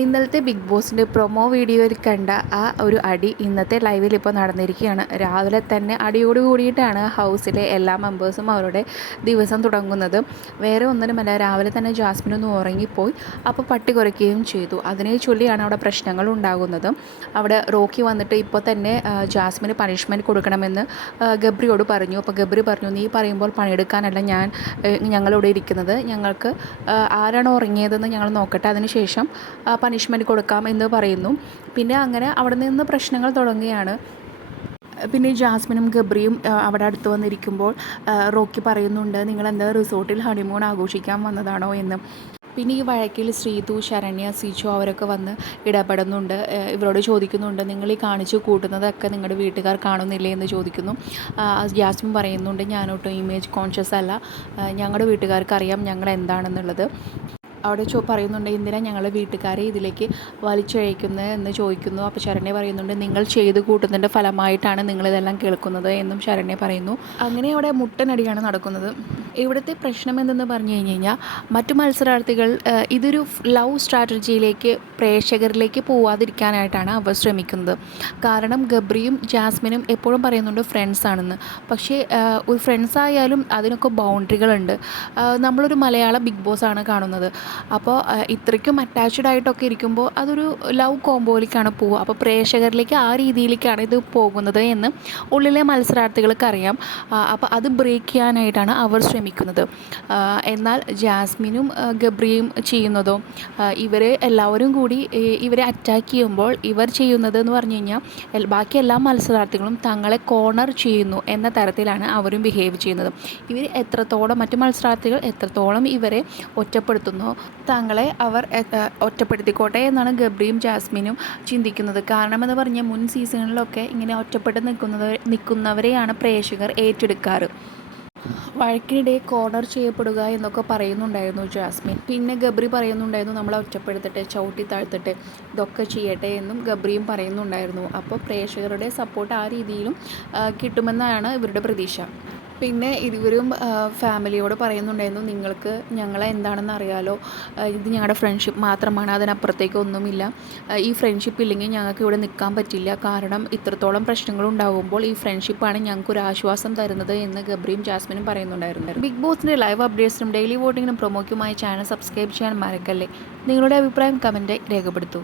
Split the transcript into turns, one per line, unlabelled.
ഇന്നലത്തെ ബിഗ് ബോസിന്റെ പ്രൊമോ വീഡിയോയിൽ കണ്ട ആ ഒരു അടി ഇന്നത്തെ ലൈവിൽ ഇപ്പോൾ നടന്നിരിക്കുകയാണ്. രാവിലെ തന്നെ അടിയോട് കൂടിയിട്ടാണ് ഹൗസിലെ എല്ലാ മെമ്പേഴ്സും അവരുടെ ദിവസം തുടങ്ങുന്നത്. വേറെ ഒന്നിനുമല്ല രാവിലെ തന്നെ ജാസ്മിൻ ഒന്ന് ഉറങ്ങിപ്പോയി. അപ്പോൾ പട്ടി കുറയ്ക്കുകയും ചെയ്തു. അതിനെ ചൊല്ലിയാണ് അവിടെ പ്രശ്നങ്ങൾ ഉണ്ടാകുന്നത്. അവിടെ റോക്കി വന്നിട്ട് ഇപ്പോൾ തന്നെ ജാസ്മിന് പണിഷ്മെന്റ് കൊടുക്കണമെന്ന് ഗബ്രിയോട് പറഞ്ഞു. അപ്പോൾ ഗബ്രി പറഞ്ഞു നീ പറയുമ്പോൾ പണിയെടുക്കാനല്ല ഞാൻ ഞങ്ങളിവിടെ ഇരിക്കുന്നത്. ഞങ്ങൾക്ക് ആരാണ് ഉറങ്ങിയതെന്ന് ഞങ്ങൾ നോക്കട്ടെ. അതിനുശേഷം പണിഷ്മെന്റ് കൊടുക്കാം എന്ന് പറയുന്നു. പിന്നെ അങ്ങനെ അവിടെ നിന്ന് പ്രശ്നങ്ങൾ തുടങ്ങുകയാണ്. പിന്നെ ജാസ്മിനും ഗബ്രിയും അവിടെ അടുത്ത് വന്നിരിക്കുമ്പോൾ റോക്കി പറയുന്നുണ്ട് നിങ്ങൾ എന്താ റിസോർട്ടിൽ ഹണിമൂൺ ആഘോഷിക്കാൻ വന്നതാണോ എന്ന്? പിന്നെ ഈ വഴക്കിൽ ശ്രീതു ശരണ്യ സിജു അവരൊക്കെ വന്ന് ഇടപെടുന്നുണ്ട്. ഇവരോട് ചോദിക്കുന്നുണ്ട് നിങ്ങൾ ഈ കാണിച്ചു കൂട്ടുന്നതൊക്കെ നിങ്ങളുടെ വീട്ടുകാർ കാണുന്നില്ലേ? എന്ന് ചോദിക്കുന്നു. ജാസ്മിൻ പറയുന്നുണ്ട് ഞാനൊട്ടും ഇമേജ് കോൺഷ്യസ് അല്ല. ഞങ്ങളുടെ വീട്ടുകാർക്ക് അറിയാം ഞങ്ങൾ എന്താണെന്നുള്ളത്. അവിടെ ചോ പറയുന്നുണ്ട് എന്തിനാണ് ഞങ്ങൾ വീട്ടുകാരെ ഇതിലേക്ക് വലിച്ചഴയ്ക്കുന്നത് എന്ന് ചോദിക്കുന്നു. അപ്പോൾ ശരണ്യ പറയുന്നുണ്ട് നിങ്ങൾ ചെയ്ത് കൂട്ടുന്നതിന്റെ ഫലമായിട്ടാണ് നിങ്ങളിതെല്ലാം കേൾക്കുന്നത് എന്നും ശരണ്യ പറയുന്നു. അങ്ങനെ അവിടെ മുട്ടനടിയാണ് നടക്കുന്നത്. ഇവിടുത്തെ പ്രശ്നം എന്തെന്ന് പറഞ്ഞു കഴിഞ്ഞ് കഴിഞ്ഞാൽ മറ്റു മത്സരാർത്ഥികൾ ഇതൊരു ലവ് സ്ട്രാറ്റജിയിലേക്ക് പ്രേക്ഷകരിലേക്ക് പോവാതിരിക്കാനായിട്ടാണ് അവർ ശ്രമിക്കുന്നത്. കാരണം ഗബ്രിയും ജാസ്മിനും എപ്പോഴും പറയുന്നുണ്ട് ഫ്രണ്ട്സ് ആണെന്ന്. പക്ഷേ ഒരു ഫ്രണ്ട്സ് ആയാലും അതിനൊക്കെ ബൗണ്ടറികളുണ്ട്. നമ്മളൊരു മലയാള ബിഗ് ബോസ് ആണ് കാണുന്നത്. അപ്പോൾ ഇത്രയ്ക്കും അറ്റാച്ച്ഡ് ആയിട്ടൊക്കെ ഇരിക്കുമ്പോൾ അതൊരു ലവ് കോമ്പോയിലേക്കാണ് പോവുക. അപ്പോൾ പ്രേക്ഷകരിലേക്ക് ആ രീതിയിലേക്കാണ് ഇത് പോകുന്നത് എന്ന് ഉള്ളിലെ മത്സരാർത്ഥികൾക്ക് അറിയാം. അപ്പോൾ അത് ബ്രേക്ക് ചെയ്യാനായിട്ടാണ് അവർ ശ്രമിക്കുന്നത്. ആ, എന്നാൽ ജാസ്മിനും ഗബ്രിയും ചെയ്യുന്നതോ ഇവരെ എല്ലാവരും കൂടി ഇവരെ അറ്റാക്ക് ചെയ്യുമ്പോൾ ഇവർ ചെയ്യുന്നത് എന്ന് പറഞ്ഞു കഴിഞ്ഞാൽ ബാക്കി എല്ലാ മത്സരാർത്ഥികളും തങ്ങളെ കോർണർ ചെയ്യുന്നു എന്ന തരത്തിലാണ് അവരും ബിഹേവ് ചെയ്യുന്നത്. ഇവർ എത്രത്തോളം മറ്റു മത്സരാർത്ഥികൾ എത്രത്തോളം ഇവരെ ഒറ്റപ്പെടുത്തുന്നു തങ്ങളെ അവർ ഒറ്റപ്പെടുത്തിക്കോട്ടെ എന്നാണ് ഗബ്രിയും ജാസ്മിനും ചിന്തിക്കുന്നത്. കാരണം എന്ന് പറഞ്ഞാൽ മുൻ സീസണിലൊക്കെ ഇങ്ങനെ ഒറ്റപ്പെട്ട് നിൽക്കുന്നത് നിൽക്കുന്നവരെയാണ് പ്രേക്ഷകർ ഏറ്റെടുക്കാറ്. വഴക്കിനിടെ കോർണർ ചെയ്യപ്പെടുക എന്നൊക്കെ പറയുന്നുണ്ടായിരുന്നു ജാസ്മിൻ. പിന്നെ ഗബ്രി പറയുന്നുണ്ടായിരുന്നു നമ്മളെ ഒറ്റപ്പെടുത്തട്ടെ ചവിട്ടി താഴ്ത്തട്ടെ ഇതൊക്കെ ചെയ്യട്ടെ എന്നും ഗബ്രിയും പറയുന്നുണ്ടായിരുന്നു. അപ്പോൾ പ്രേക്ഷകരുടെ സപ്പോർട്ട് ആ രീതിയിലും കിട്ടുമെന്നാണ് ഇവരുടെ പ്രതീക്ഷ. പിന്നെ ഇരുവരും ഫാമിലിയോട് പറയുന്നുണ്ടായിരുന്നു നിങ്ങൾക്ക് ഞങ്ങളെ എന്താണെന്ന് അറിയാലോ ഇത് ഞങ്ങളുടെ ഫ്രണ്ട്ഷിപ്പ് മാത്രമാണ് അതിനപ്പുറത്തേക്ക് ഒന്നുമില്ല. ഈ ഫ്രണ്ട്ഷിപ്പ് ഇല്ലെങ്കിൽ ഞങ്ങൾക്ക് ഇവിടെ നിൽക്കാൻ പറ്റില്ല. കാരണം ഇത്രത്തോളം പ്രശ്നങ്ങൾ ഉണ്ടാകുമ്പോൾ ഈ ഫ്രണ്ട്ഷിപ്പാണ് ഞങ്ങൾക്ക് ഒരു ആശ്വാസം തരുന്നത് എന്ന് ഗബ്രിയും ജാസ്മിനും പറയുന്നുണ്ടായിരുന്നു. ബിഗ് ബോസിന്റെ ലൈവ് അപ്ഡേറ്റ്സിനും ഡെയിലി വോട്ടിങ്ങിനും പ്രൊമോക്കുമായി ചാനൽ സബ്സ്ക്രൈബ് ചെയ്യാൻ മറക്കല്ലേ. നിങ്ങളുടെ അഭിപ്രായം കമന്റ് രേഖപ്പെടുത്തൂ.